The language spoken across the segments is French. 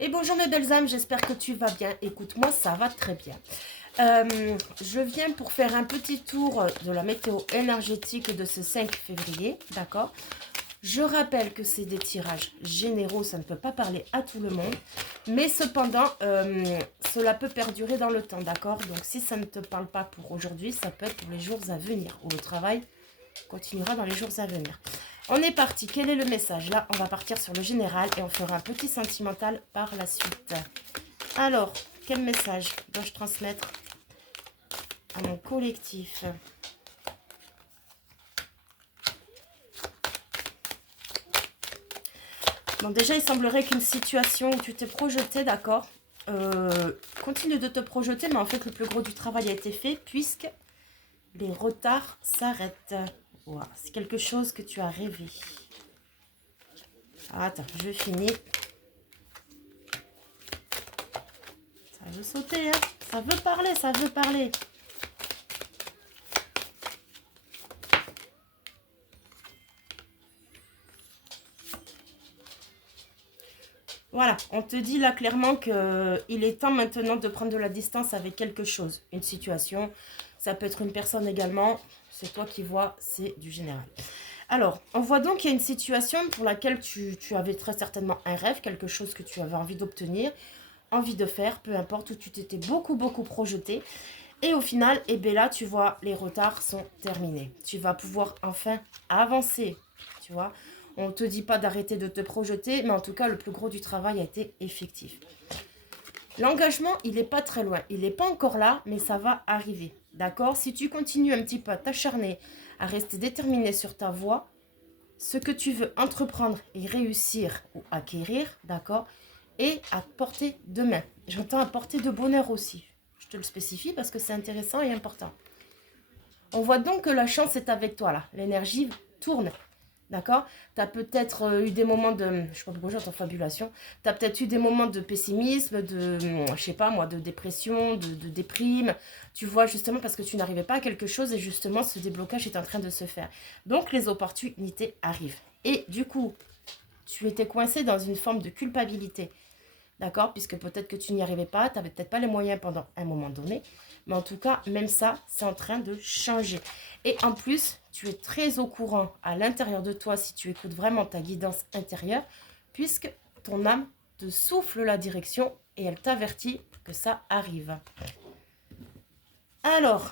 Et bonjour mes belles âmes, j'espère que tu vas bien. Écoute, moi ça va très bien. Je viens pour faire un petit tour de la météo énergétique de ce 5 février, d'accord? Je rappelle que c'est des tirages généraux, ça ne peut pas parler à tout le monde, mais cependant, cela peut perdurer dans le temps, d'accord? Donc si ça ne te parle pas pour aujourd'hui, ça peut être pour les jours à venir, ou le travail continuera dans les jours à venir. On est parti. Quel est le message? Là, on va partir sur le général et on fera un petit sentimental par la suite. Alors, quel message dois-je transmettre à mon collectif? Bon, déjà, il semblerait qu'une situation où tu t'es projeté, d'accord, continue de te projeter, mais en fait, le plus gros du travail a été fait puisque les retards s'arrêtent. Wow, c'est quelque chose que tu as rêvé. Attends, je finis. Ça veut sauter, hein. Ça veut parler, ça veut parler. Voilà, on te dit là clairement qu'il est temps maintenant de prendre de la distance avec quelque chose. Une situation, ça peut être une personne également. C'est toi qui vois, c'est du général. Alors, on voit donc qu'il y a une situation pour laquelle tu avais très certainement un rêve, quelque chose que tu avais envie d'obtenir, envie de faire, peu importe, où tu t'étais beaucoup projeté. Et au final, eh bien là, tu vois, les retards sont terminés. Tu vas pouvoir enfin avancer, tu vois. On ne te dit pas d'arrêter de te projeter, mais en tout cas, le plus gros du travail a été effectif. L'engagement, il n'est pas très loin. Il n'est pas encore là, mais ça va arriver. D'accord? Si tu continues un petit peu à t'acharner, à rester déterminé sur ta voie, ce que tu veux entreprendre et réussir ou acquérir, d'accord, est à portée de main. J'entends à portée de bonheur aussi. Je te le spécifie parce que c'est intéressant et important. On voit donc que la chance est avec toi là. L'énergie tourne. D'accord? Tu as peut-être eu des moments de, je ne sais pas pourquoi j'entends fabulation, tu as peut-être eu des moments de pessimisme, de, je sais pas moi, de dépression, de déprime, tu vois, justement parce que tu n'arrivais pas à quelque chose et justement ce déblocage est en train de se faire. Donc les opportunités arrivent. Et du coup, tu étais coincé dans une forme de culpabilité. D'accord? Puisque peut-être que tu n'y arrivais pas, tu n'avais peut-être pas les moyens pendant un moment donné. Mais en tout cas, même ça, c'est en train de changer. Et en plus, tu es très au courant à l'intérieur de toi, si tu écoutes vraiment ta guidance intérieure, puisque ton âme te souffle la direction et elle t'avertit que ça arrive. Alors,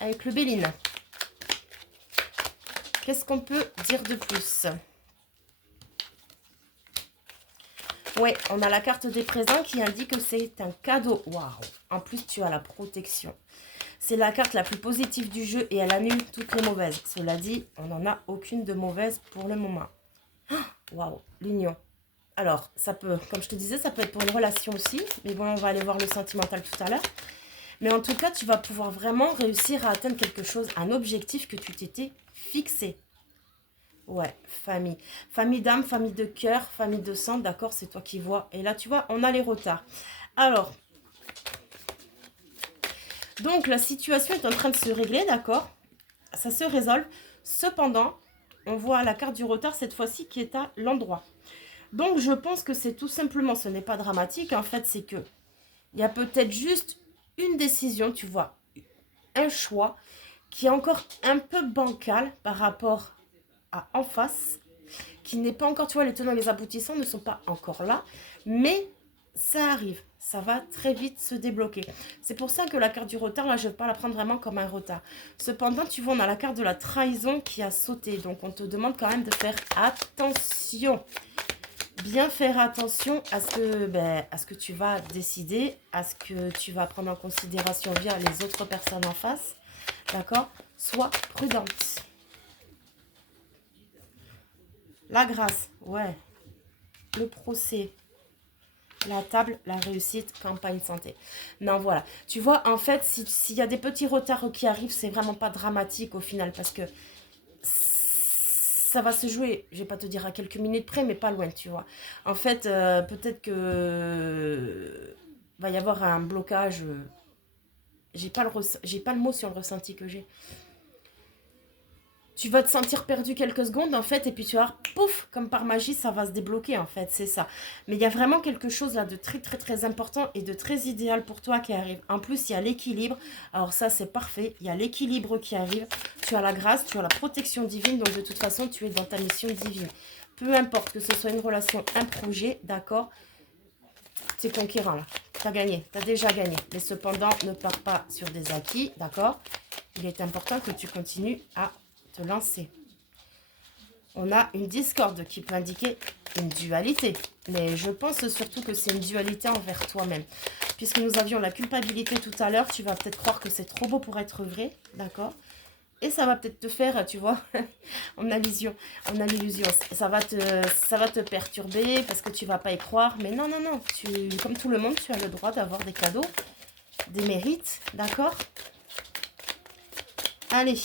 avec le Béline, qu'est-ce qu'on peut dire de plus? Oui, on a la carte des présents qui indique que c'est un cadeau. Waouh! En plus, tu as la protection. C'est la carte la plus positive du jeu et elle annule toutes les mauvaises. Cela dit, on n'en a aucune de mauvaise pour le moment. Waouh, l'union. Alors, ça peut, comme je te disais, ça peut être pour une relation aussi. Mais bon, on va aller voir le sentimental tout à l'heure. Mais en tout cas, tu vas pouvoir vraiment réussir à atteindre quelque chose, un objectif que tu t'étais fixé. Ouais, famille. Famille d'âme, famille de cœur, famille de sang, d'accord, c'est toi qui vois. Et là, tu vois, on a les retards. Alors, donc la situation est en train de se régler, d'accord? Ça se résolve. Cependant, on voit la carte du retard cette fois-ci qui est à l'endroit. Donc je pense que c'est tout simplement, ce n'est pas dramatique, en fait, c'est que il y a peut-être juste une décision, tu vois, un choix qui est encore un peu bancal par rapport à en face, qui n'est pas encore, tu vois, les tenants et les aboutissants ne sont pas encore là, mais ça arrive, ça va très vite se débloquer. C'est pour ça que la carte du retard, là, je ne vais pas la prendre vraiment comme un retard. Cependant, tu vois, on a la carte de la trahison qui a sauté, donc on te demande quand même de faire attention. Bien faire attention à ce que tu vas décider, à ce que tu vas prendre en considération via les autres personnes en face, d'accord? Sois prudente. La grâce, ouais. Le procès, la table, la réussite, campagne santé. Non, voilà. Tu vois, en fait, s'il y a des petits retards qui arrivent, c'est vraiment pas dramatique au final parce que ça va se jouer, je vais pas te dire à quelques minutes près, mais pas loin, tu vois. En fait, peut-être que va y avoir un blocage. J'ai pas le mot sur le ressenti que j'ai. tu vas te sentir perdu quelques secondes, en fait, et puis tu vas voir, pouf, comme par magie, ça va se débloquer, en fait, c'est ça. Mais il y a vraiment quelque chose là de très, très, très important et de très idéal pour toi qui arrive. En plus, il y a l'équilibre. Alors ça, c'est parfait. Il y a l'équilibre qui arrive. Tu as la grâce, tu as la protection divine, donc de toute façon, tu es dans ta mission divine. Peu importe que ce soit une relation, un projet, d'accord, c'est conquérant, là. Tu as gagné, tu as déjà gagné. Mais cependant, ne pars pas sur des acquis, d'accord? Il est important que tu continues à te lancer. On a une discorde qui peut indiquer une dualité. Mais je pense surtout que c'est une dualité envers toi-même. Puisque nous avions la culpabilité tout à l'heure, tu vas peut-être croire que c'est trop beau pour être vrai, d'accord? Et ça va peut-être te faire, tu vois, on a l'illusion, ça va te perturber parce que tu vas pas y croire. Mais non, non, non, comme tout le monde, tu as le droit d'avoir des cadeaux, des mérites, d'accord? Allez.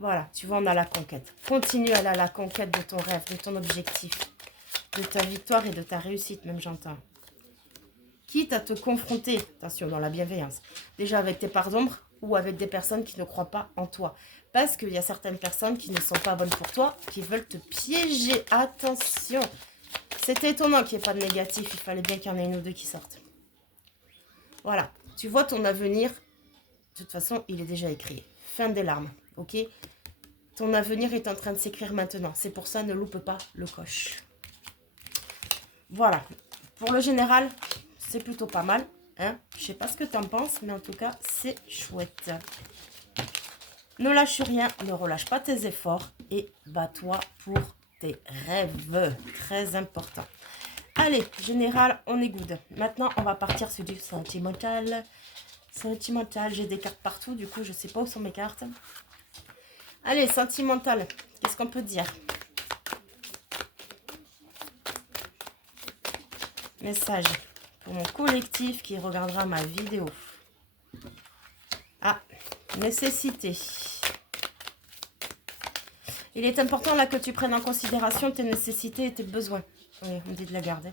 Voilà, tu vois, on a la conquête. Continue à aller à la conquête de ton rêve, de ton objectif, de ta victoire et de ta réussite, même j'entends. Quitte à te confronter, attention, dans la bienveillance, déjà avec tes parts d'ombre ou avec des personnes qui ne croient pas en toi. Parce qu'il y a certaines personnes qui ne sont pas bonnes pour toi, qui veulent te piéger. Attention, c'était étonnant qu'il n'y ait pas de négatif, il fallait bien qu'il y en ait une ou deux qui sortent. Voilà, tu vois ton avenir, de toute façon, il est déjà écrit. Fin des larmes, ok? Ton avenir est en train de s'écrire maintenant. C'est pour ça, ne loupe pas le coche. Voilà. Pour le général, c'est plutôt pas mal. Hein? Je sais pas ce que tu en penses, mais en tout cas, c'est chouette. Ne lâche rien, ne relâche pas tes efforts et bats-toi pour tes rêves. Très important. Allez, général, on est good. Maintenant, on va partir sur du sentimental. Sentimental, j'ai des cartes partout, du coup, je sais pas où sont mes cartes. Allez, sentimental, qu'est-ce qu'on peut dire? Message pour mon collectif qui regardera ma vidéo. Ah, nécessité. Il est important là que tu prennes en considération tes nécessités et tes besoins. Oui, on me dit de la garder.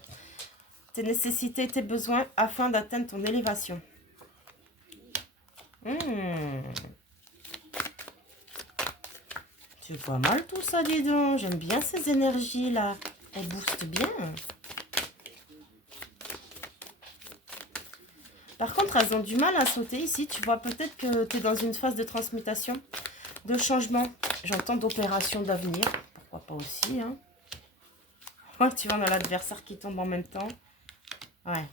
Tes nécessités et tes besoins afin d'atteindre ton élévation. C'est pas mal tout ça, dis donc. J'aime bien ces énergies-là. Elles boostent bien. Par contre, elles ont du mal à sauter ici. Tu vois peut-être que tu es dans une phase de transmutation, de changement. J'entends d'opération d'avenir. Pourquoi pas aussi, hein. Oh, tu vois, on a l'adversaire qui tombe en même temps. Ouais.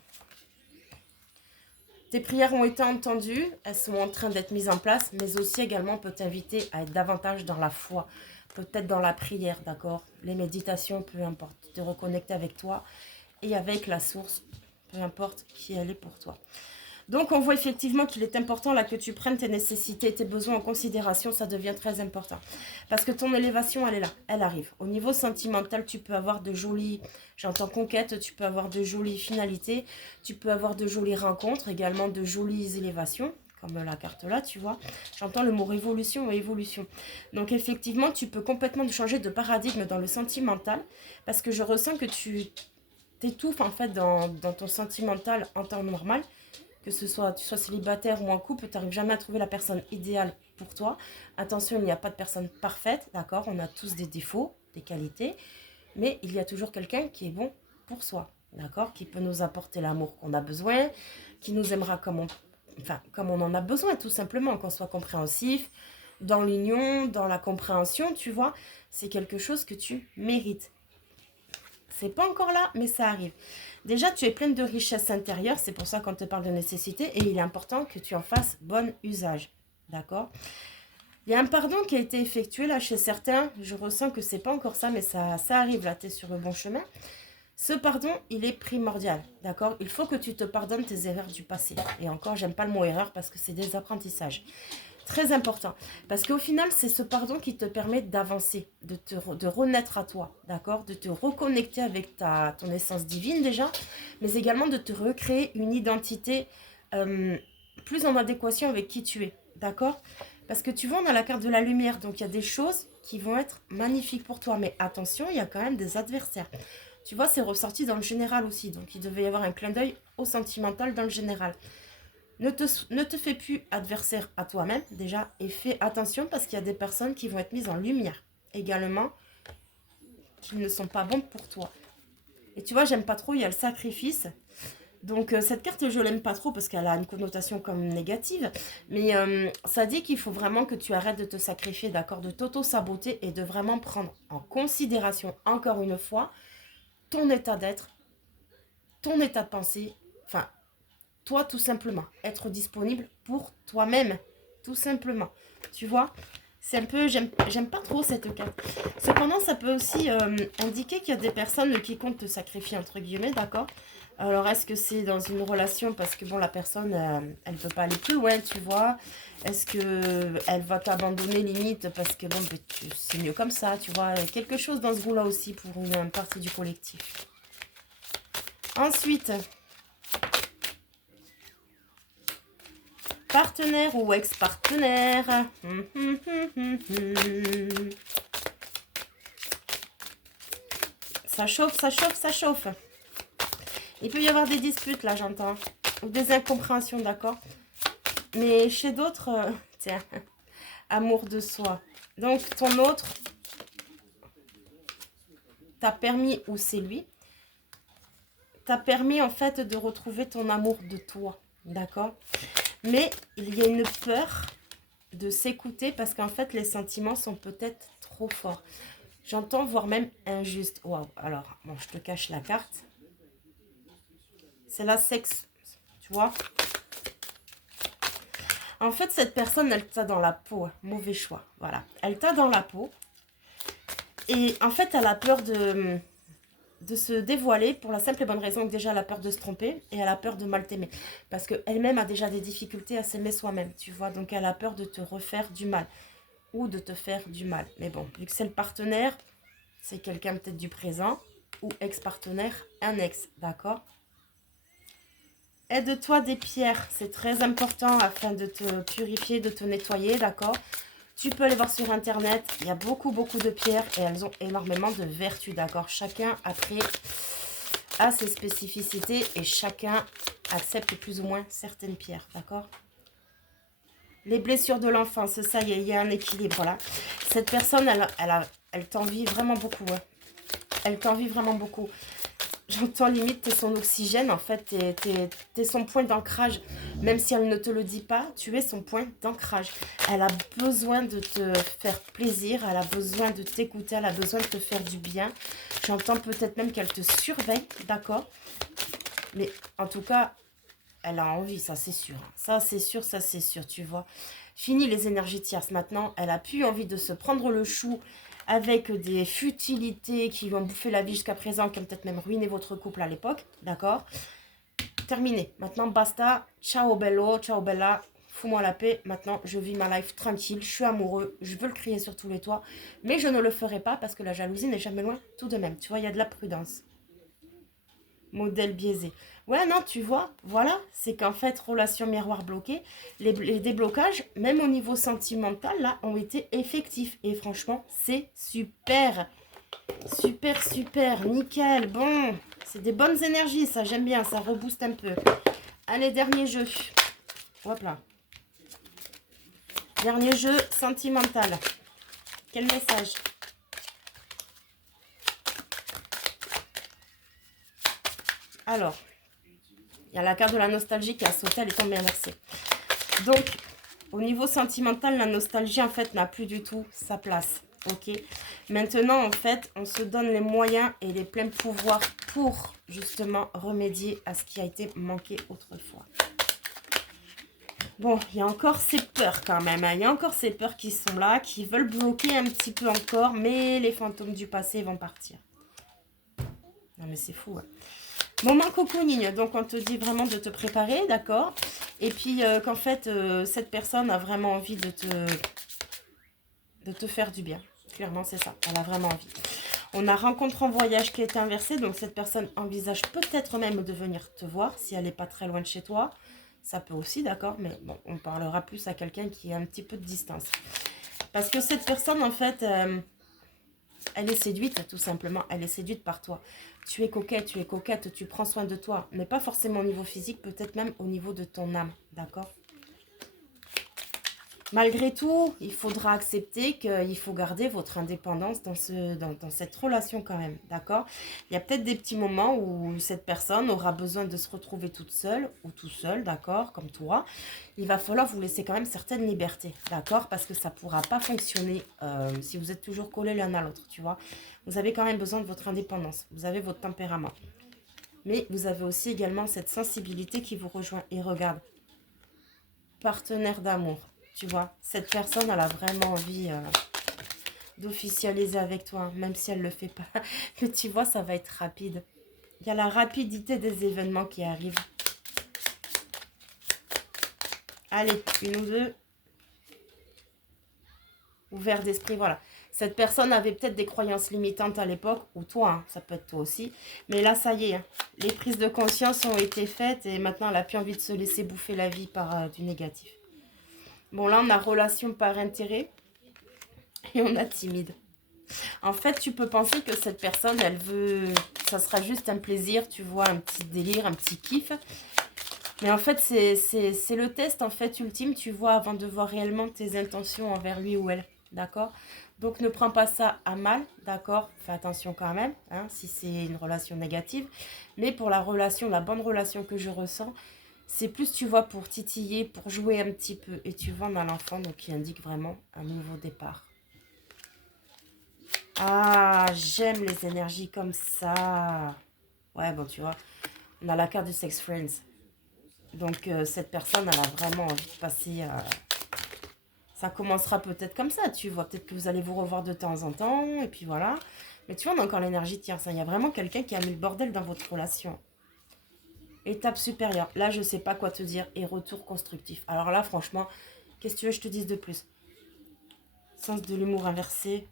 Tes prières ont été entendues, elles sont en train d'être mises en place, mais aussi également on peut t'inviter à être davantage dans la foi, peut-être dans la prière, d'accord? Les méditations, peu importe, te reconnecter avec toi et avec la source, peu importe qui elle est pour toi. Donc on voit effectivement qu'il est important là que tu prennes tes nécessités et tes besoins en considération, ça devient très important. Parce que ton élévation, elle est là, elle arrive. Au niveau sentimental, tu peux avoir de jolies, j'entends conquêtes, tu peux avoir de jolies finalités, tu peux avoir de jolies rencontres, également de jolies élévations, comme la carte là, tu vois. J'entends le mot révolution et évolution. Donc effectivement, tu peux complètement changer de paradigme dans le sentimental, parce que je ressens que tu t'étouffes en fait dans ton sentimental en temps normal. Que tu sois célibataire ou en couple, tu n'arrives jamais à trouver la personne idéale pour toi. Attention, il n'y a pas de personne parfaite, d'accord? On a tous des défauts, des qualités, mais il y a toujours quelqu'un qui est bon pour soi, d'accord? Qui peut nous apporter l'amour qu'on a besoin, qui nous aimera comme on en a besoin, tout simplement, qu'on soit compréhensif, dans l'union, dans la compréhension, tu vois? C'est quelque chose que tu mérites. C'est pas encore là, mais ça arrive. Déjà, tu es pleine de richesse intérieure, c'est pour ça qu'on te parle de nécessité, et il est important que tu en fasses bon usage, d'accord? Il y a un pardon qui a été effectué là chez certains, je ressens que c'est pas encore ça, mais ça arrive là, tu es sur le bon chemin. Ce pardon, il est primordial, d'accord? Il faut que tu te pardonnes tes erreurs du passé. Et encore, j'aime pas le mot erreur parce que c'est des apprentissages. Très important. Parce qu'au final, c'est ce pardon qui te permet d'avancer, de renaître à toi, d'accord? De te reconnecter avec ton essence divine déjà, mais également de te recréer une identité plus en adéquation avec qui tu es, d'accord? Parce que tu vois, on a la carte de la lumière, donc il y a des choses qui vont être magnifiques pour toi. Mais attention, il y a quand même des adversaires. Tu vois, c'est ressorti dans le général aussi, donc il devait y avoir un clin d'œil au sentimental dans le général. Ne te fais plus adversaire à toi-même, déjà, et fais attention parce qu'il y a des personnes qui vont être mises en lumière également, qui ne sont pas bonnes pour toi. Et tu vois, j'aime pas trop, il y a le sacrifice. Donc cette carte, je l'aime pas trop parce qu'elle a une connotation comme négative. Mais ça dit qu'il faut vraiment que tu arrêtes de te sacrifier, d'accord, de t'auto-saboter et de vraiment prendre en considération, encore une fois, ton état d'être, ton état de pensée, enfin, toi tout simplement. Être disponible pour toi-même, tout simplement. Tu vois, c'est un peu, j'aime pas trop cette carte. Cependant, ça peut aussi indiquer qu'il y a des personnes qui comptent te sacrifier, entre guillemets, d'accord. Alors, est-ce que c'est dans une relation parce que, bon, la personne, elle ne peut pas aller plus loin, tu vois. Est-ce que elle va t'abandonner limite parce que, bon, ben, c'est mieux comme ça, tu vois. Quelque chose dans ce goût-là aussi pour une partie du collectif. Ensuite, partenaire ou ex-partenaire. Ça chauffe, ça chauffe, ça chauffe. Il peut y avoir des disputes, là, j'entends. Ou des incompréhensions, d'accord. Mais chez d'autres, tiens, amour de soi. Donc, ton autre t'a permis, ou c'est lui, t'a permis, en fait, de retrouver ton amour de toi, d'accord. Mais il y a une peur de s'écouter parce qu'en fait, les sentiments sont peut-être trop forts. J'entends, voire même injuste. Waouh, alors, bon, je te cache la carte. C'est la sexe, tu vois. En fait, cette personne, elle t'a dans la peau. Mauvais choix, voilà. Elle t'a dans la peau. Et en fait, elle a peur de se dévoiler pour la simple et bonne raison que déjà, elle a peur de se tromper et elle a peur de mal t'aimer. Parce qu'elle-même a déjà des difficultés à s'aimer soi-même, tu vois. Donc, elle a peur de te refaire du mal ou de te faire du mal. Mais bon, vu que c'est le partenaire, c'est quelqu'un peut-être du présent ou ex-partenaire, un ex, d'accord. Aide-toi des pierres, c'est très important afin de te purifier, de te nettoyer, d'accord. Tu peux aller voir sur internet, il y a beaucoup de pierres et elles ont énormément de vertus, d'accord. Chacun après a ses spécificités et chacun accepte plus ou moins certaines pierres, d'accord. Les blessures de l'enfance, ça il y a un équilibre, là. Cette personne, elle t'envie vraiment beaucoup, ouais. Elle t'envie vraiment beaucoup. J'entends limite, t'es son oxygène, en fait, t'es son point d'ancrage. Même si elle ne te le dit pas, tu es son point d'ancrage. Elle a besoin de te faire plaisir, elle a besoin de t'écouter, elle a besoin de te faire du bien. J'entends peut-être même qu'elle te surveille, d'accord. Mais en tout cas, elle a envie, ça c'est sûr. Ça c'est sûr, tu vois. Fini les énergies tierces. Maintenant, elle a plus envie de se prendre le chou avec des futilités qui lui ont bouffé la vie jusqu'à présent, qui ont peut-être même ruiné votre couple à l'époque, d'accord. Terminé. Maintenant, basta. Ciao bello, ciao bella. Fous-moi la paix. Maintenant, je vis ma life tranquille. Je suis amoureux. Je veux le crier sur tous les toits. Mais je ne le ferai pas parce que la jalousie n'est jamais loin tout de même. Tu vois, il y a de la prudence. Modèle biaisé. Ouais, non, tu vois, voilà, c'est qu'en fait, relation miroir bloquée, les déblocages, même au niveau sentimental, là, ont été effectifs. Et franchement, c'est super. Super, super, nickel. Bon, c'est des bonnes énergies, ça, j'aime bien, ça rebooste un peu. Allez, dernier jeu. Hop là. Dernier jeu sentimental. Quel message? Alors, il y a la carte de la nostalgie qui a sauté, elle est tombée inversée. Donc, au niveau sentimental, la nostalgie, en fait, n'a plus du tout sa place. Ok. Maintenant, en fait, on se donne les moyens et les pleins pouvoirs pour, justement, remédier à ce qui a été manqué autrefois. Bon, il y a encore ces peurs quand même. Hein. Il y a encore ces peurs qui sont là, qui veulent bloquer un petit peu encore. Mais les fantômes du passé vont partir. Non, mais c'est fou. Hein. Moment cocooning, donc on te dit vraiment de te préparer, d'accord. Et puis qu'en fait, cette personne a vraiment envie de te faire du bien. Clairement, c'est ça. Elle a vraiment envie. On a rencontre en voyage qui est inversée, donc cette personne envisage peut-être même de venir te voir si elle n'est pas très loin de chez toi. Ça peut aussi, d'accord, mais bon, on parlera plus à quelqu'un qui a un petit peu de distance. Parce que cette personne, en fait, Elle est séduite, tout simplement. Elle est séduite par toi. Tu es coquette, tu prends soin de toi. Mais pas forcément au niveau physique, peut-être même au niveau de ton âme. D'accord? Malgré tout, il faudra accepter qu'il faut garder votre indépendance dans cette relation quand même, d'accord? Il y a peut-être des petits moments où cette personne aura besoin de se retrouver toute seule ou tout seul, d'accord, comme toi. Il va falloir vous laisser quand même certaines libertés, d'accord? Parce que ça ne pourra pas fonctionner si vous êtes toujours collés l'un à l'autre, tu vois? Vous avez quand même besoin de votre indépendance, vous avez votre tempérament. Mais vous avez aussi également cette sensibilité qui vous rejoint. Et regarde, partenaire d'amour. Tu vois, cette personne, elle a vraiment envie d'officialiser avec toi, même si elle ne le fait pas. Mais tu vois, ça va être rapide. Il y a la rapidité des événements qui arrivent. Allez, une ou deux. Ouvert d'esprit, voilà. Cette personne avait peut-être des croyances limitantes à l'époque, ou toi, hein, ça peut être toi aussi. Mais là, ça y est, hein, les prises de conscience ont été faites et maintenant, elle n'a plus envie de se laisser bouffer la vie par du négatif. Bon, là, on a relation par intérêt et on a timide. En fait, tu peux penser que cette personne, elle veut... Ça sera juste un plaisir, tu vois, un petit délire, un petit kiff. Mais en fait, c'est le test, en fait, ultime, tu vois, avant de voir réellement tes intentions envers lui ou elle. D'accord? Donc, ne prends pas ça à mal, d'accord? Fais attention quand même, hein, si c'est une relation négative. Mais pour la relation, la bonne relation que je ressens, c'est plus, tu vois, pour titiller, pour jouer un petit peu. Et tu vois, on a l'enfant, donc qui indique vraiment un nouveau départ. Ah, j'aime les énergies comme ça. Ouais, bon, tu vois, on a la carte du Sex Friends. Donc, cette personne, elle a vraiment envie de passer... Ça commencera peut-être comme ça, tu vois. Peut-être que vous allez vous revoir de temps en temps, et puis voilà. Mais tu vois, on a encore l'énergie tierce. Il y a vraiment quelqu'un qui a mis le bordel dans votre relation. Étape supérieure. Là, je sais pas quoi te dire. Et retour constructif. Alors là, franchement, qu'est-ce que tu veux que je te dise de plus? Sens de l'humour inversé,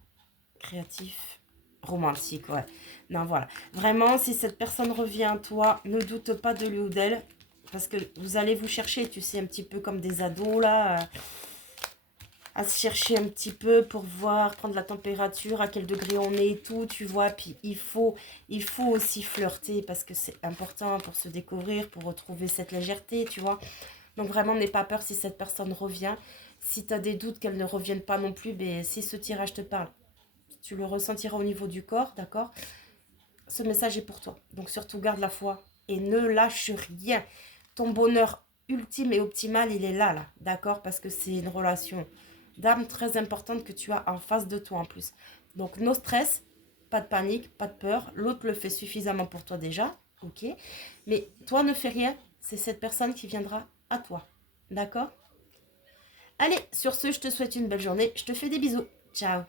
créatif, romantique, ouais. Non, voilà. Vraiment, si cette personne revient à toi, ne doute pas de lui ou d'elle. Parce que vous allez vous chercher, tu sais, un petit peu comme des ados, là. À se chercher un petit peu pour voir, prendre la température, à quel degré on est et tout, tu vois. Puis il faut aussi flirter parce que c'est important pour se découvrir, pour retrouver cette légèreté, tu vois. Donc vraiment, n'aie pas peur si cette personne revient. Si tu as des doutes qu'elle ne revienne pas non plus, ben, si ce tirage te parle, tu le ressentiras au niveau du corps, d'accord? Ce message est pour toi. Donc surtout, garde la foi et ne lâche rien. Ton bonheur ultime et optimal, il est là, d'accord? Parce que c'est une relation d'âme très importante que tu as en face de toi en plus. Donc, no stress, pas de panique, pas de peur. L'autre le fait suffisamment pour toi déjà, ok? Mais toi, ne fais rien. C'est cette personne qui viendra à toi, d'accord? Allez, sur ce, je te souhaite une belle journée. Je te fais des bisous. Ciao.